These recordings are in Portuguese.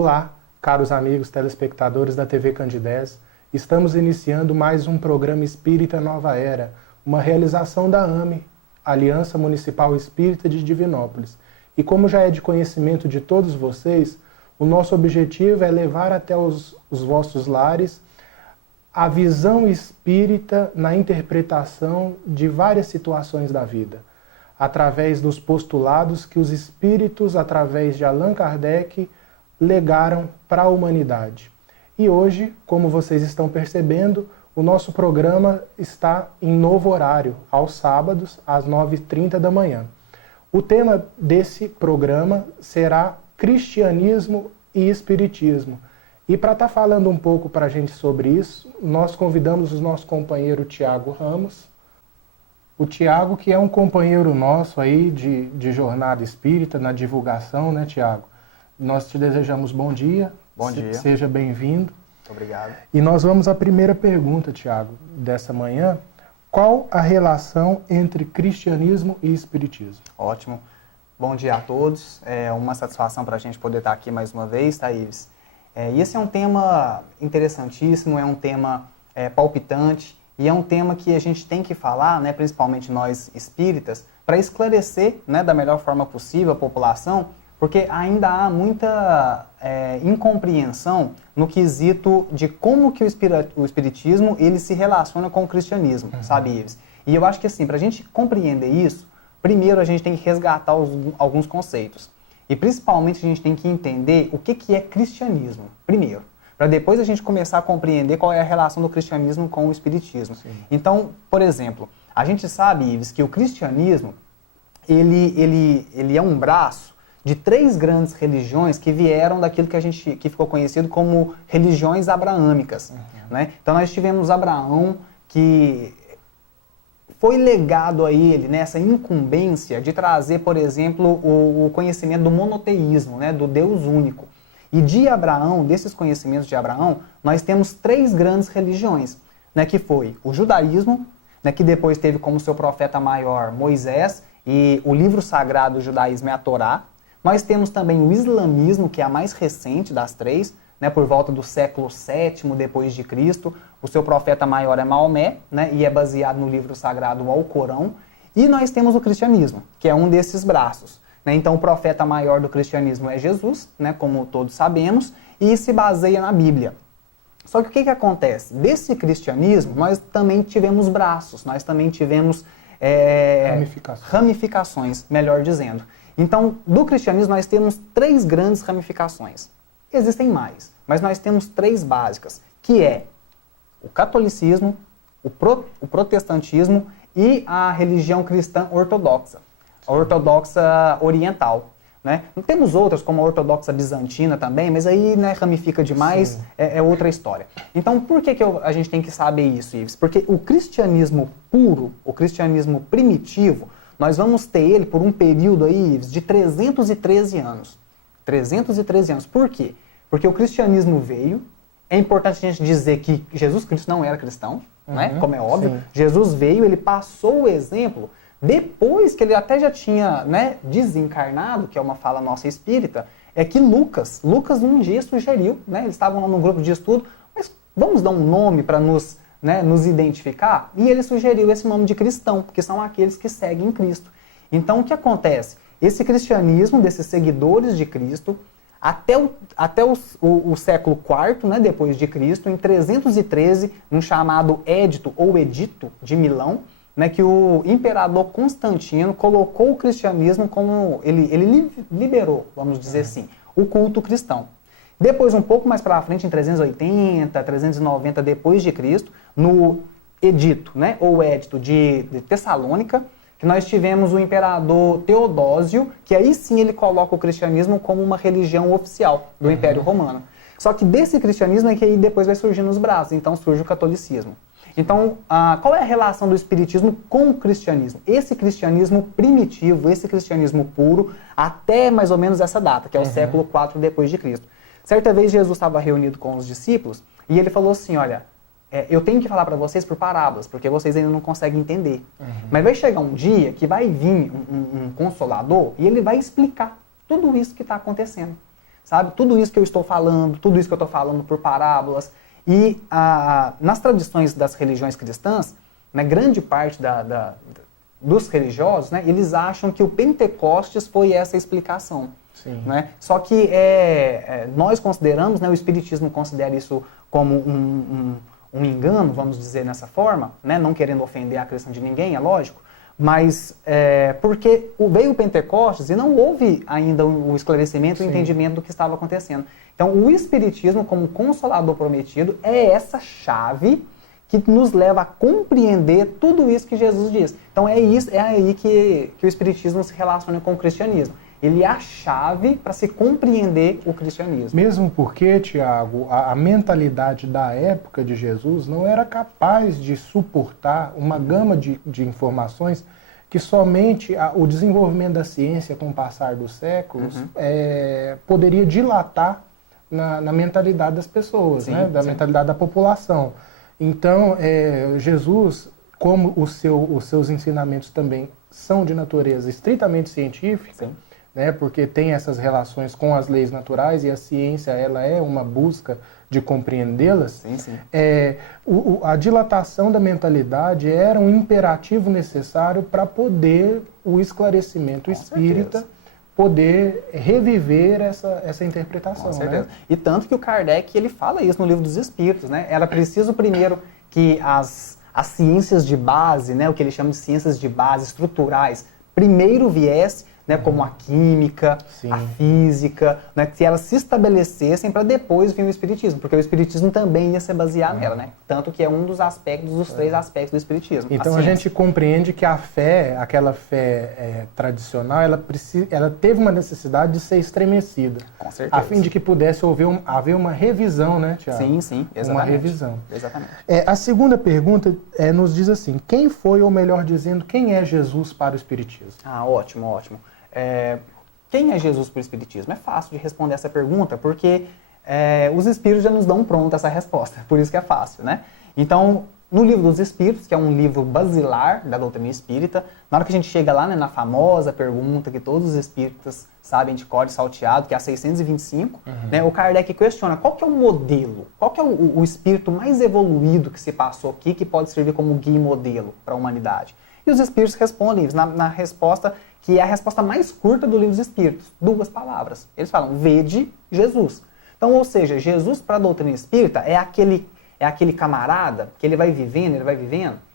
Olá, caros amigos telespectadores da TV Candidez. Estamos iniciando mais um programa Espírita Nova Era, uma realização da AME, Aliança Municipal Espírita de Divinópolis. E como já é de conhecimento de todos vocês, o nosso objetivo é levar até os vossos lares a visão espírita na interpretação de várias situações da vida, através dos postulados que os espíritos, através de Allan Kardec, legaram para a humanidade. E hoje, como vocês estão percebendo, o nosso programa está em novo horário, aos sábados, às 9h30 da manhã. O tema desse programa será Cristianismo e Espiritismo. E para estar falando um pouco para a gente sobre isso, nós convidamos o nosso companheiro Tiago Ramos. O Tiago, que é um companheiro nosso aí de jornada espírita, na divulgação, né, Tiago? Nós te desejamos bom dia. Bom dia. Seja bem-vindo. Muito obrigado. E nós vamos à primeira pergunta, Tiago, dessa manhã. Qual a relação entre cristianismo e espiritismo? Ótimo. Bom dia a todos. É uma satisfação para a gente poder estar aqui mais uma vez, tá, Ives? E esse é um tema interessantíssimo, é um tema palpitante e é um tema que a gente tem que falar, né, principalmente nós espíritas, para esclarecer, né, da melhor forma possível a população, porque ainda há muita incompreensão no quesito de como que o espiritismo ele se relaciona com o cristianismo, sabe, Ives? E eu acho que assim, para a gente compreender isso, primeiro a gente tem que resgatar alguns conceitos. E principalmente a gente tem que entender o que é cristianismo, primeiro, para depois a gente começar a compreender qual é a relação do cristianismo com o espiritismo. Sim. Então, por exemplo, a gente sabe, Ives, que o cristianismo ele é um braço de 3 grandes religiões que vieram daquilo que ficou conhecido como religiões abraâmicas. Né? Então nós tivemos Abraão, que foi legado a ele, né, essa incumbência de trazer, por exemplo, o conhecimento do monoteísmo, né, do Deus único. E de Abraão, desses conhecimentos de Abraão, nós temos 3 grandes religiões, né, que foi o judaísmo, né, que depois teve como seu profeta maior Moisés, e o livro sagrado do judaísmo é a Torá. Nós temos também o islamismo, que é a mais recente das 3, né, por volta do século VII depois de Cristo. O seu profeta maior é Maomé, né, e é baseado no livro sagrado Alcorão. E nós temos o cristianismo, que é um desses braços. Né? Então o profeta maior do cristianismo é Jesus, né, como todos sabemos, e se baseia na Bíblia. Só que o que acontece? Desse cristianismo nós também tivemos braços, nós também tivemos ramificações, melhor dizendo. Então, do cristianismo nós temos 3 grandes ramificações. Existem mais, mas nós temos 3 básicas, que é o catolicismo, o protestantismo e a religião cristã ortodoxa, a ortodoxa oriental. Né? Temos outras, como a ortodoxa bizantina também, mas aí, né, ramifica demais, é outra história. Então, por que a gente tem que saber isso, Ives? Porque o cristianismo puro, o cristianismo primitivo, nós vamos ter ele por um período aí, Ives, de 313 anos. 313 anos. Por quê? Porque o cristianismo veio. É importante a gente dizer que Jesus Cristo não era cristão, né? Como é óbvio. Sim. Jesus veio, ele passou o exemplo depois que ele até já tinha, né, desencarnado, que é uma fala nossa espírita, é que Lucas um dia sugeriu, né, eles estavam lá num grupo de estudo, mas vamos dar um nome para nos identificar? E ele sugeriu esse nome de cristão, que são aqueles que seguem Cristo. Então o que acontece? Esse cristianismo desses seguidores de Cristo, até o século IV, né, depois de Cristo, em 313, num chamado Édito ou Edito de Milão, né, que o imperador Constantino colocou o cristianismo como... Ele liberou, vamos dizer assim, o culto cristão. Depois, um pouco mais para frente, em 380, 390 depois de Cristo, no Edito, né, ou Édito de Tessalônica, que nós tivemos o imperador Teodósio, que aí sim ele coloca o cristianismo como uma religião oficial do Império Romano. Só que desse cristianismo é que aí depois vai surgir nos braços, então surge o catolicismo. Então, qual é a relação do espiritismo com o cristianismo? Esse cristianismo primitivo, esse cristianismo puro, até mais ou menos essa data, que é o século IV depois de Cristo. Certa vez Jesus estava reunido com os discípulos e ele falou assim, olha, eu tenho que falar para vocês por parábolas, porque vocês ainda não conseguem entender. Mas vai chegar um dia que vai vir um consolador e ele vai explicar tudo isso que está acontecendo. sabe? Tudo isso que eu estou falando, tudo isso que eu estou falando por parábolas. E nas tradições das religiões cristãs, né, grande parte dos religiosos, né, eles acham que o Pentecostes foi essa explicação. Sim. Né? Só que nós consideramos, né, o Espiritismo considera isso como um engano, vamos dizer dessa forma, né, não querendo ofender a crença de ninguém, é lógico, mas porque veio o Pentecostes e não houve ainda o esclarecimento e o entendimento do que estava acontecendo. Então, o Espiritismo, como Consolador prometido, é essa chave que nos leva a compreender tudo isso que Jesus diz. Então, é aí que o Espiritismo se relaciona com o cristianismo. Ele é a chave para se compreender o cristianismo. Mesmo porque, Tiago, a mentalidade da época de Jesus não era capaz de suportar uma gama de informações que somente o desenvolvimento da ciência com o passar dos séculos poderia dilatar na mentalidade das pessoas, né? Da mentalidade da população. Então, Jesus, como os seus ensinamentos também são de natureza estritamente científica, né? Porque tem essas relações com as leis naturais e a ciência ela é uma busca de compreendê-las, a dilatação da mentalidade era um imperativo necessário para poder o esclarecimento espírita poder reviver essa interpretação. Com certeza. Né? E tanto que o Kardec ele fala isso no Livro dos Espíritos, né? Era preciso primeiro que as ciências de base, né, o que ele chama de ciências de base estruturais, primeiro viesse, né, como a química, a física, né, que elas se estabelecessem para depois vir o Espiritismo, porque o Espiritismo também ia se basear nela, né? Tanto que é um dos aspectos, dos 3 aspectos do Espiritismo. Então a gente compreende que a fé, aquela fé tradicional, ela teve uma necessidade de ser estremecida. Com certeza. A fim de que pudesse haver uma revisão, né, Tiago? Sim, exatamente. Uma revisão. Exatamente. A segunda pergunta nos diz assim, quem foi, ou melhor dizendo, quem é Jesus para o Espiritismo? Ótimo. Quem é Jesus para o Espiritismo? É fácil de responder essa pergunta, porque os Espíritos já nos dão pronta essa resposta, por isso que é fácil, né? Então, no Livro dos Espíritos, que é um livro basilar da doutrina espírita, na hora que a gente chega lá, né, na famosa pergunta que todos os espíritas sabem de cor e salteado, que é a 625, né, o Kardec questiona qual que é o modelo, qual que é o espírito mais evoluído que se passou aqui, que pode servir como guia e modelo para a humanidade. E os Espíritos respondem isso na resposta que é a resposta mais curta do Livro dos Espíritos, 2 palavras. Eles falam, vede Jesus. Então, ou seja, Jesus para a doutrina espírita é aquele camarada que ele vai vivendo,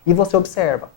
e você observa.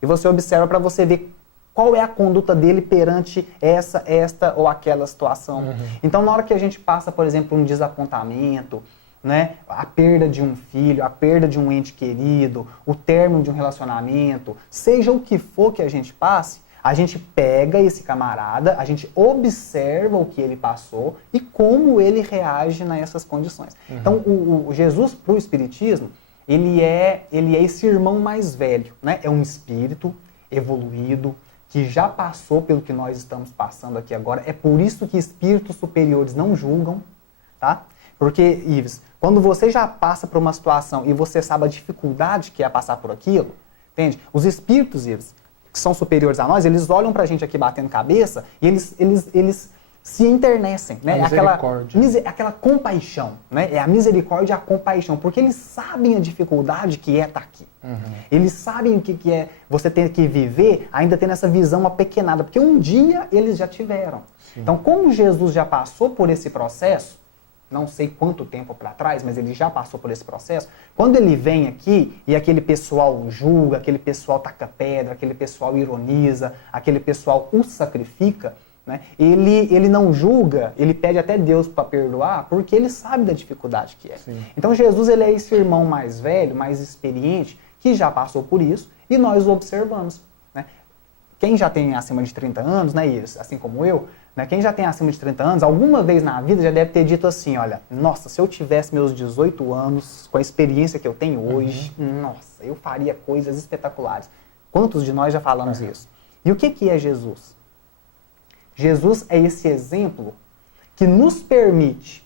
E você observa para você ver qual é a conduta dele perante esta ou aquela situação. Então, na hora que a gente passa, por exemplo, um desapontamento, né, a perda de um filho, a perda de um ente querido, o término de um relacionamento, seja o que for que a gente passe, a gente pega esse camarada, a gente observa o que ele passou e como ele reage nessas condições. Então, o Jesus para o Espiritismo, ele é esse irmão mais velho, né? É um espírito evoluído, que já passou pelo que nós estamos passando aqui agora. É por isso que espíritos superiores não julgam, tá? Porque, Ives, quando você já passa por uma situação e você sabe a dificuldade que é passar por aquilo, entende? Os espíritos, Ives, que são superiores a nós, eles olham pra gente aqui batendo cabeça e eles se enternecem, né? Aquela compaixão, né? É a misericórdia e a compaixão, porque eles sabem a dificuldade que é estar aqui. Eles sabem o que é você ter que viver ainda tendo essa visão apequenada, porque um dia eles já tiveram. Então, como Jesus já passou por esse processo, não sei quanto tempo para trás, mas ele já passou por esse processo. Quando ele vem aqui e aquele pessoal julga, aquele pessoal taca pedra, aquele pessoal ironiza, aquele pessoal o sacrifica, né? Ele não julga, ele pede até Deus para perdoar, porque ele sabe da dificuldade que é. Então Jesus ele é esse irmão mais velho, mais experiente, que já passou por isso e nós o observamos. Né? Quem já tem acima de 30 anos, né, Iris, assim como eu, né, quem já tem acima de 30 anos, alguma vez na vida já deve ter dito assim, olha, nossa, se eu tivesse meus 18 anos, com a experiência que eu tenho hoje, nossa, eu faria coisas espetaculares. Quantos de nós já falamos isso? E o que é Jesus? Jesus é esse exemplo que nos permite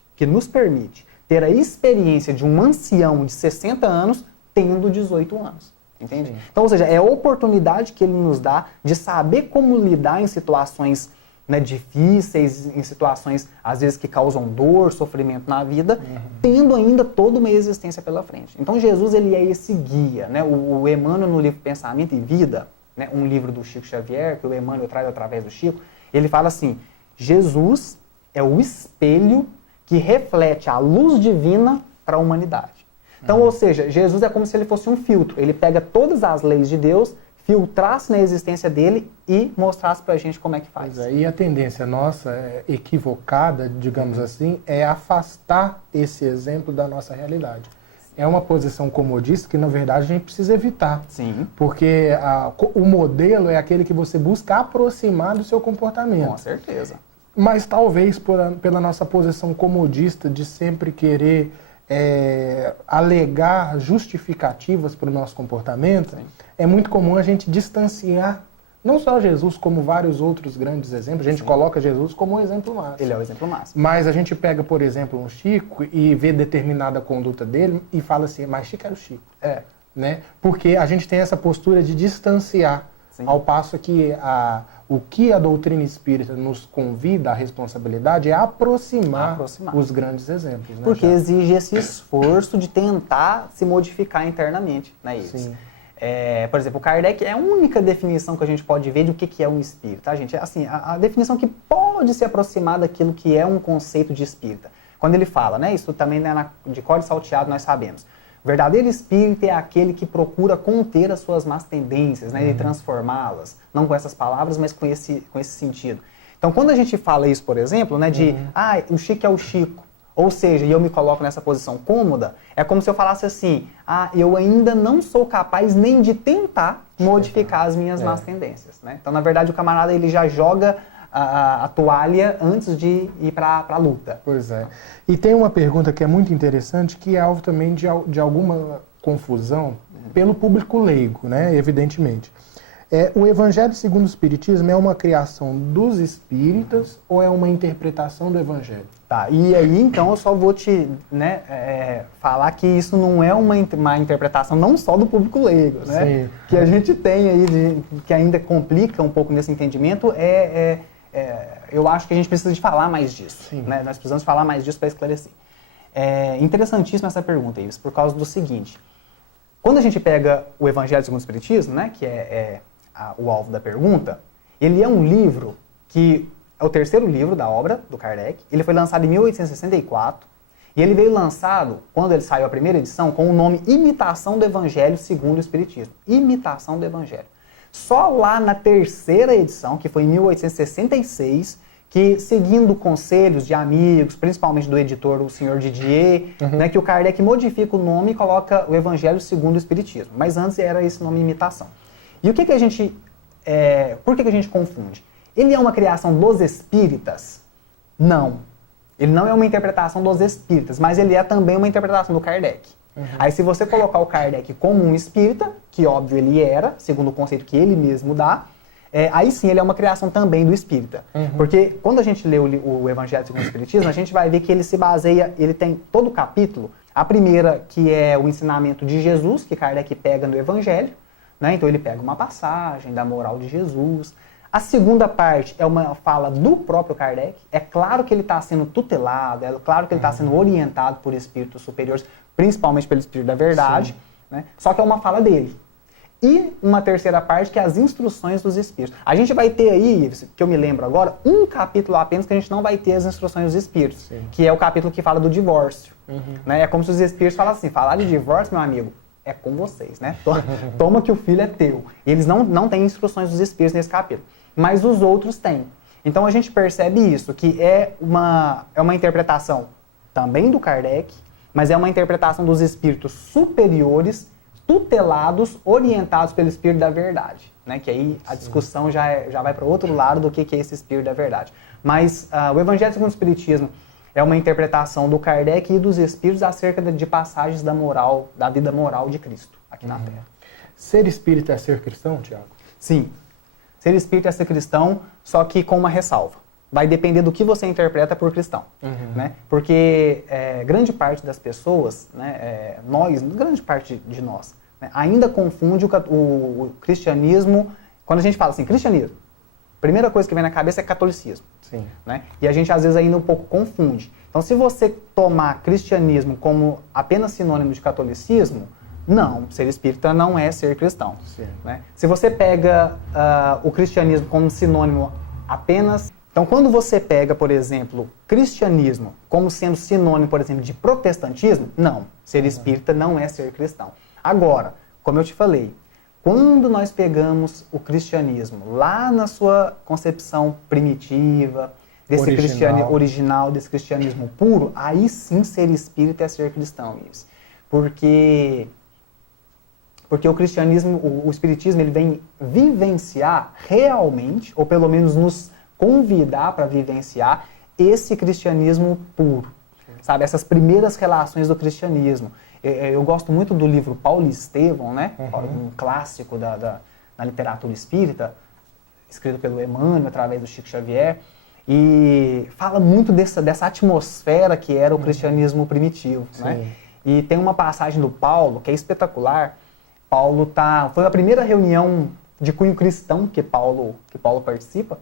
ter a experiência de um ancião de 60 anos tendo 18 anos. Entende? Então, ou seja, é a oportunidade que ele nos dá de saber como lidar em situações né, difíceis, em situações, às vezes, que causam dor, sofrimento na vida, tendo ainda toda uma existência pela frente. Então, Jesus, ele é esse guia, né? O Emmanuel, no livro Pensamento e Vida, né, um livro do Chico Xavier, que o Emmanuel traz através do Chico, ele fala assim, Jesus é o espelho que reflete a luz divina para a humanidade. Então, ou seja, Jesus é como se ele fosse um filtro. Ele pega todas as leis de Deus, filtrasse na existência dele e mostrasse pra gente como é que faz. Pois é, e a tendência nossa, equivocada, digamos assim, é afastar esse exemplo da nossa realidade. É uma posição comodista que, na verdade, a gente precisa evitar. Sim. Porque o modelo é aquele que você busca aproximar do seu comportamento. Com certeza. Mas talvez pela nossa posição comodista de sempre querer alegar justificativas para o nosso comportamento, sim, é muito comum a gente distanciar não só Jesus, como vários outros grandes exemplos. A gente, sim, coloca Jesus como um exemplo máximo. Ele é o exemplo máximo. Mas a gente pega, por exemplo, um Chico e vê determinada conduta dele e fala assim, mas Chico era o Chico. Né? Porque a gente tem essa postura de distanciar, sim, ao passo que o que a doutrina espírita nos convida à responsabilidade é aproximar os grandes exemplos. Né, porque exige esse esforço de tentar se modificar internamente, não é isso? Sim. Por exemplo, o Kardec é a única definição que a gente pode ver de o que é um espírito, tá, gente? Assim, a definição que pode se aproximar daquilo que é um conceito de espírita. Quando ele fala, né, isso também, né, de código salteado nós sabemos, o verdadeiro espírito é aquele que procura conter as suas más tendências, né, e transformá-las, não com essas palavras, mas com esse sentido. Então, quando a gente fala isso, por exemplo, né, de, o Chico é o Chico, ou seja, e eu me coloco nessa posição cômoda, é como se eu falasse assim, eu ainda não sou capaz nem de tentar modificar as minhas más tendências, né? Então, na verdade, o camarada, ele já joga a toalha antes de ir para a luta. Pois é. E tem uma pergunta que é muito interessante, que é alvo também de alguma confusão pelo público leigo, né? Evidentemente. O Evangelho segundo o Espiritismo é uma criação dos espíritas ou é uma interpretação do Evangelho? Tá, e aí então eu só vou te falar que isso não é uma interpretação não só do público leigo, né? Sim. Que a gente tem aí, que ainda complica um pouco nesse entendimento, eu acho que a gente precisa de falar mais disso, né? Nós precisamos falar mais disso para esclarecer. É interessantíssima essa pergunta, Ives, por causa do seguinte, quando a gente pega o Evangelho segundo o Espiritismo, né, que o alvo da pergunta, ele é um livro que é o terceiro livro da obra do Kardec. Ele foi lançado em 1864 e ele veio lançado, quando ele saiu a primeira edição, com o nome Imitação do Evangelho segundo o Espiritismo. Imitação do Evangelho. Só lá na terceira edição, que foi em 1866, que seguindo conselhos de amigos, principalmente do editor, o senhor Didier, né, que o Kardec modifica o nome e coloca o Evangelho segundo o Espiritismo. Mas antes era esse nome Imitação. E o que a gente... por que a gente confunde? Ele é uma criação dos espíritas? Não. Ele não é uma interpretação dos espíritas, mas ele é também uma interpretação do Kardec. Aí se você colocar o Kardec como um espírita, que óbvio ele era, segundo o conceito que ele mesmo dá, aí sim ele é uma criação também do espírita. Porque quando a gente lê o Evangelho segundo o Espiritismo, a gente vai ver que ele se baseia, ele tem todo o capítulo, a primeira que é o ensinamento de Jesus, que Kardec pega no Evangelho, né? Então ele pega uma passagem da moral de Jesus. A segunda parte é uma fala do próprio Kardec. É claro que ele está sendo tutelado, é claro que ele está sendo orientado por espíritos superiores, principalmente pelo Espírito da Verdade, né? Só que é uma fala dele. E uma terceira parte que é as instruções dos espíritos. A gente vai ter aí, que eu me lembro agora, um capítulo apenas que a gente não vai ter as instruções dos espíritos, que é o capítulo que fala do divórcio. Né? É como se os espíritos falassem assim, falar de divórcio, meu amigo, é com vocês, né? Toma que o filho é teu. E eles não têm instruções dos espíritos nesse capítulo. Mas os outros têm. Então a gente percebe isso, que é uma interpretação também do Kardec, mas é uma interpretação dos espíritos superiores, tutelados, orientados pelo Espírito da Verdade. Né? Que aí a discussão já vai para o outro lado do que é esse Espírito da Verdade. Mas o Evangelho segundo o Espiritismo é uma interpretação do Kardec e dos espíritos acerca de passagens da vida moral de Cristo aqui na Terra. Ser espírita é ser cristão, Tiago? Sim. Ser espírita é ser cristão, só que com uma ressalva. Vai depender do que você interpreta por cristão. Né? Porque grande parte das pessoas, né, grande parte de nós, né, ainda confunde o cristianismo, quando a gente fala assim, cristianismo, primeira coisa que vem na cabeça é catolicismo. Sim. Né? E a gente às vezes ainda um pouco confunde. Então, se você tomar cristianismo como apenas sinônimo de catolicismo, não, ser espírita não é ser cristão. Né? Se você pega o cristianismo como sinônimo apenas... Então, quando você pega, por exemplo, cristianismo como sendo sinônimo, por exemplo, de protestantismo, não, ser espírita não é ser cristão. Agora, como eu te falei, quando nós pegamos o cristianismo lá na sua concepção primitiva, desse original, desse cristianismo puro, aí sim ser espírita é ser cristão. Isso. Porque o cristianismo, o espiritismo, ele vem vivenciar realmente, ou pelo menos nos convidar para vivenciar esse cristianismo puro. Sabe, essas primeiras relações do cristianismo. Eu gosto muito do livro Paulo e Estevão, né? Um clássico da literatura espírita, escrito pelo Emmanuel, através do Chico Xavier, e fala muito dessa atmosfera que era o cristianismo primitivo. Né? E tem uma passagem do Paulo que é espetacular. Foi a primeira reunião de cunho cristão que Paulo participa.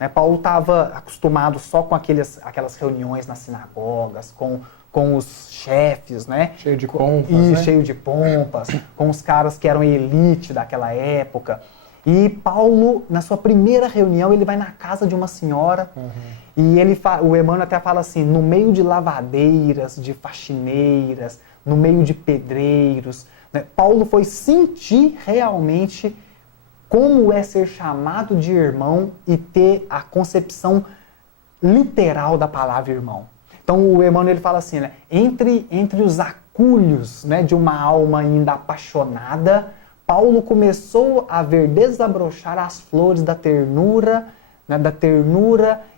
Né? Paulo estava acostumado só com aquelas reuniões nas sinagogas, com os chefes, né? Cheio de pompas, né? Cheio de pompas, com os caras que eram elite daquela época. E Paulo, na sua primeira reunião, ele vai na casa de uma senhora e o Emmanuel até fala assim, no meio de lavadeiras, de faxineiras, no meio de pedreiros, né? Paulo foi sentir realmente como é ser chamado de irmão e ter a concepção literal da palavra irmão. Então o Emmanuel ele fala assim, né, entre os acúlios, né, de uma alma ainda apaixonada, Paulo começou a ver desabrochar as flores da ternura, né,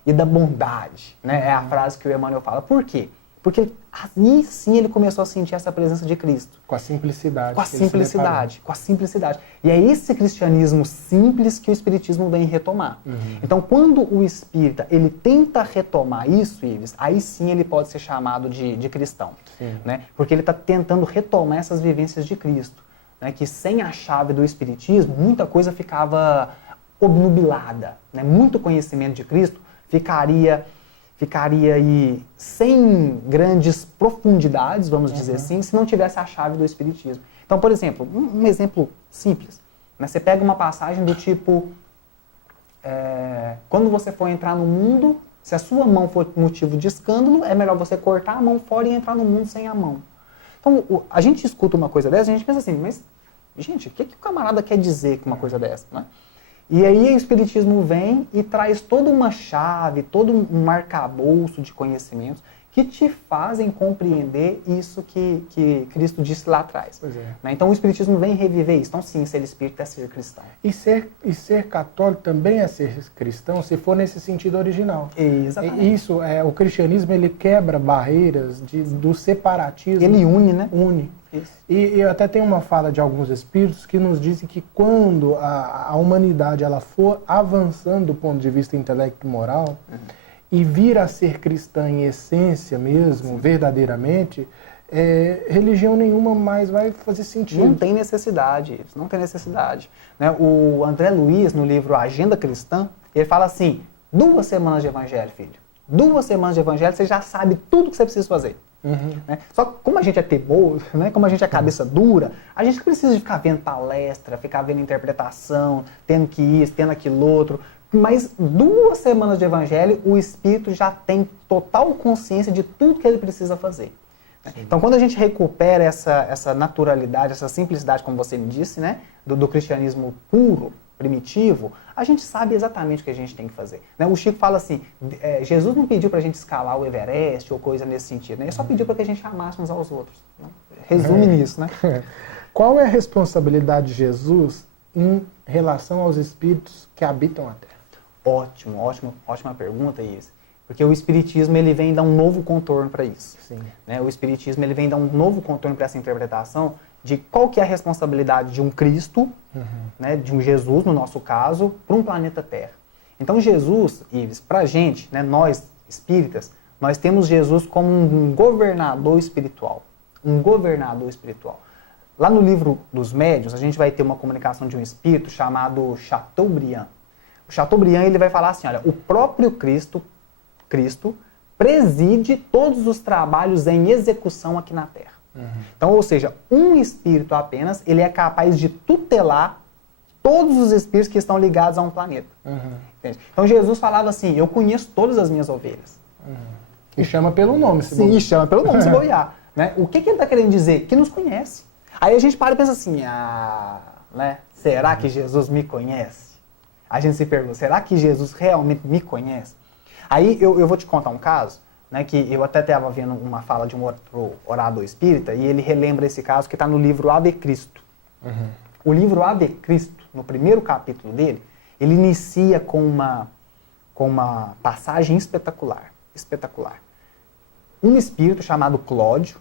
e da bondade. Né? É a frase que o Emmanuel fala. Por quê? Porque aí sim ele começou a sentir essa presença de Cristo. Com a simplicidade. Com a simplicidade. E é esse cristianismo simples que o espiritismo vem retomar. Então, quando o espírita ele tenta retomar isso, Ives, aí sim ele pode ser chamado de cristão. Né? Porque ele está tentando retomar essas vivências de Cristo. Né? Que sem a chave do espiritismo, muita coisa ficava obnubilada. Né? Muito conhecimento de Cristo ficaria aí sem grandes profundidades, vamos dizer assim, se não tivesse a chave do espiritismo. Então, por exemplo, um exemplo simples. Né? Você pega uma passagem do tipo, quando você for entrar no mundo, se a sua mão for motivo de escândalo, é melhor você cortar a mão fora e entrar no mundo sem a mão. Então, a gente escuta uma coisa dessa, a gente pensa assim, mas, gente, o que o camarada quer dizer com uma coisa dessa? Né? E aí o espiritismo vem e traz toda uma chave, todo um arcabouço de conhecimentos que te fazem compreender isso que Cristo disse lá atrás. Né? Então o espiritismo vem reviver isso. Então sim, ser espírita é ser cristão. E ser católico também é ser cristão, se for nesse sentido original. Exatamente. Isso, o cristianismo ele quebra barreiras do separatismo. Ele une, né? Une. E eu até tenho uma fala de alguns espíritos que nos dizem que quando a humanidade ela for avançando do ponto de vista intelecto e moral e vir a ser cristã em essência mesmo, verdadeiramente, religião nenhuma mais vai fazer sentido. Não tem necessidade. Né? O André Luiz, no livro Agenda Cristã, ele fala assim, 2 semanas de evangelho, filho. 2 semanas de evangelho, você já sabe tudo que você precisa fazer. Né? Só que como a gente é teimoso, né? Como a gente é cabeça dura, a gente precisa de ficar vendo palestra, ficar vendo interpretação, tendo que isso, tendo aquilo outro. Mas 2 semanas de evangelho, o espírito já tem total consciência de tudo que ele precisa fazer. Então, quando a gente recupera essa naturalidade, essa simplicidade, como você me disse, né? do cristianismo puro, primitivo, a gente sabe exatamente o que a gente tem que fazer. Né? O Chico fala assim, Jesus não pediu para a gente escalar o Everest ou coisa nesse sentido, né? Ele só pediu para que a gente amasse uns aos outros. Né? Resume nisso, né? Qual é a responsabilidade de Jesus em relação aos espíritos que habitam a Terra? Ótima pergunta, Isa. Porque o espiritismo ele vem dar um novo contorno para isso. Né? O espiritismo ele vem dar um novo contorno para essa interpretação de qual que é a responsabilidade de um Cristo, né, de um Jesus, no nosso caso, para um planeta Terra. Então Jesus, Ives, para a gente, né, nós espíritas, nós temos Jesus como um governador espiritual. Lá no livro dos médiuns, a gente vai ter uma comunicação de um espírito chamado Chateaubriand. O Chateaubriand ele vai falar assim, olha, o próprio Cristo preside todos os trabalhos em execução aqui na Terra. Então, ou seja, um espírito apenas, ele é capaz de tutelar todos os espíritos que estão ligados a um planeta. Entende? Então Jesus falava assim, eu conheço todas as minhas ovelhas. E chama pelo nome, se Sim, chama pelo nome, se bobear. Né? O que ele está querendo dizer? Que nos conhece. Aí a gente para e pensa assim, né? Será que Jesus me conhece? A gente se pergunta, será que Jesus realmente me conhece? Aí eu vou te contar um caso, né, que eu até estava vendo uma fala de um outro orador espírita, e ele relembra esse caso que está no livro Ave Cristo. O livro Ave Cristo, no primeiro capítulo dele, ele inicia com uma passagem espetacular. Um espírito chamado Cláudio.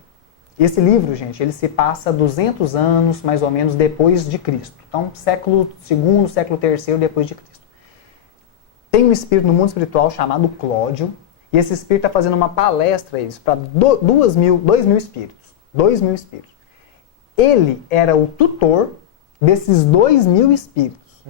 Esse livro, gente, ele se passa 200 anos, mais ou menos, depois de Cristo. Então, século II, século III depois de Cristo. Tem um espírito no mundo espiritual chamado Cláudio, e esse espírito está fazendo uma palestra para 2.000 espíritos. 2.000 espíritos. Ele era o tutor desses 2.000 espíritos.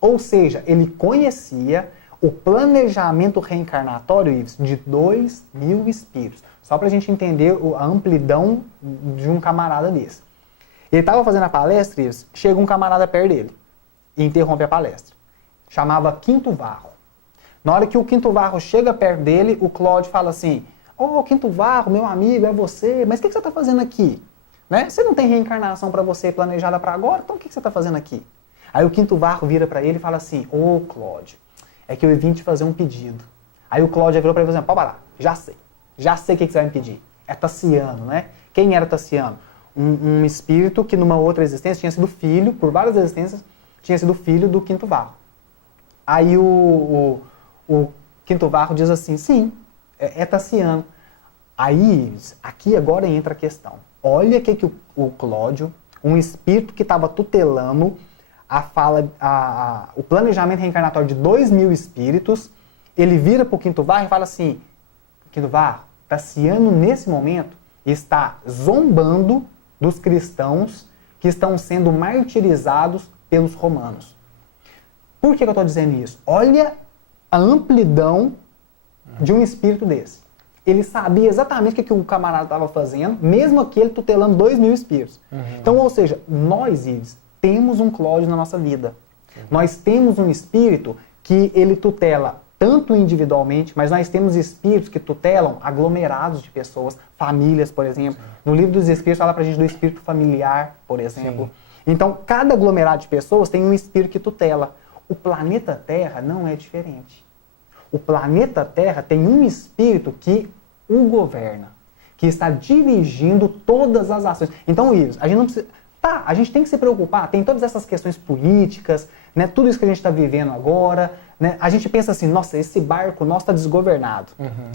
Ou seja, ele conhecia o planejamento reencarnatório, Ives, de 2.000 espíritos. Só para a gente entender a amplidão de um camarada desse. Ele estava fazendo a palestra, Ives, chega um camarada perto dele e interrompe a palestra. Chamava Quinto Varro. Na hora que o Quinto Varro chega perto dele, o Cláudio fala assim, Quinto Varro, meu amigo, é você, mas o que você está fazendo aqui? Né? Você não tem reencarnação para você planejada para agora? Então o que você está fazendo aqui? Aí o Quinto Varro vira para ele e fala assim, Cláudio, é que eu vim te fazer um pedido. Aí o Cláudio virou para ele e falou assim, pode parar, já sei o que você vai me pedir. É Tassiano, né? Quem era Tassiano? Um espírito que numa outra existência tinha sido filho, por várias existências, tinha sido filho do Quinto Varro. Aí o Quinto Varro diz assim, sim, é Tassiano. Aí, aqui agora entra a questão. Olha que o Cláudio, um espírito que estava tutelando o planejamento reencarnatório de 2.000 espíritos, ele vira para o Quinto Varro e fala assim, Quinto Varro, Tassiano nesse momento está zombando dos cristãos que estão sendo martirizados pelos romanos. Por que eu estou dizendo isso? Olha a amplidão de um espírito desse. Ele sabia exatamente o que o camarada estava fazendo, mesmo aquele tutelando 2.000 espíritos. Então, ou seja, nós, Ives, temos um Cláudio na nossa vida. Nós temos um espírito que ele tutela tanto individualmente, mas nós temos espíritos que tutelam aglomerados de pessoas, famílias, por exemplo. No livro dos Espíritos fala pra gente do espírito familiar, por exemplo. Então, cada aglomerado de pessoas tem um espírito que tutela. O planeta Terra não é diferente. O planeta Terra tem um espírito que o governa, que está dirigindo todas as ações. Então, Ives, a gente não precisa... a gente tem que se preocupar, tem todas essas questões políticas, né, tudo isso que a gente está vivendo agora, né, a gente pensa assim, nossa, esse barco nosso está desgovernado.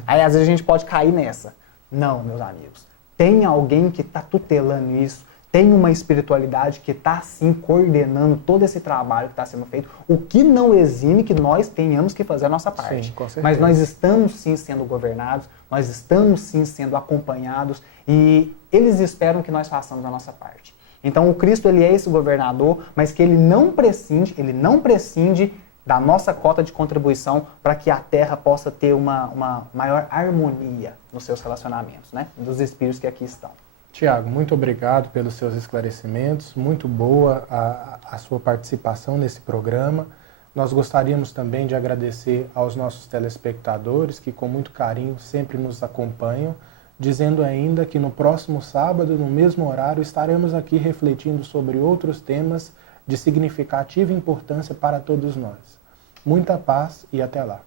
Aí às vezes a gente pode cair nessa. Não, meus amigos, tem alguém que está tutelando isso, tem uma espiritualidade que está sim coordenando todo esse trabalho que está sendo feito, o que não exime que nós tenhamos que fazer a nossa parte. Sim, com certeza. Mas nós estamos sim sendo governados, nós estamos sim sendo acompanhados e eles esperam que nós façamos a nossa parte. Então o Cristo ele é esse governador, mas que ele não prescinde da nossa cota de contribuição para que a Terra possa ter uma maior harmonia nos seus relacionamentos, né? Dos espíritos que aqui estão. Tiago, muito obrigado pelos seus esclarecimentos, muito boa a sua participação nesse programa. Nós gostaríamos também de agradecer aos nossos telespectadores que com muito carinho sempre nos acompanham, dizendo ainda que no próximo sábado, no mesmo horário, estaremos aqui refletindo sobre outros temas de significativa importância para todos nós. Muita paz e até lá.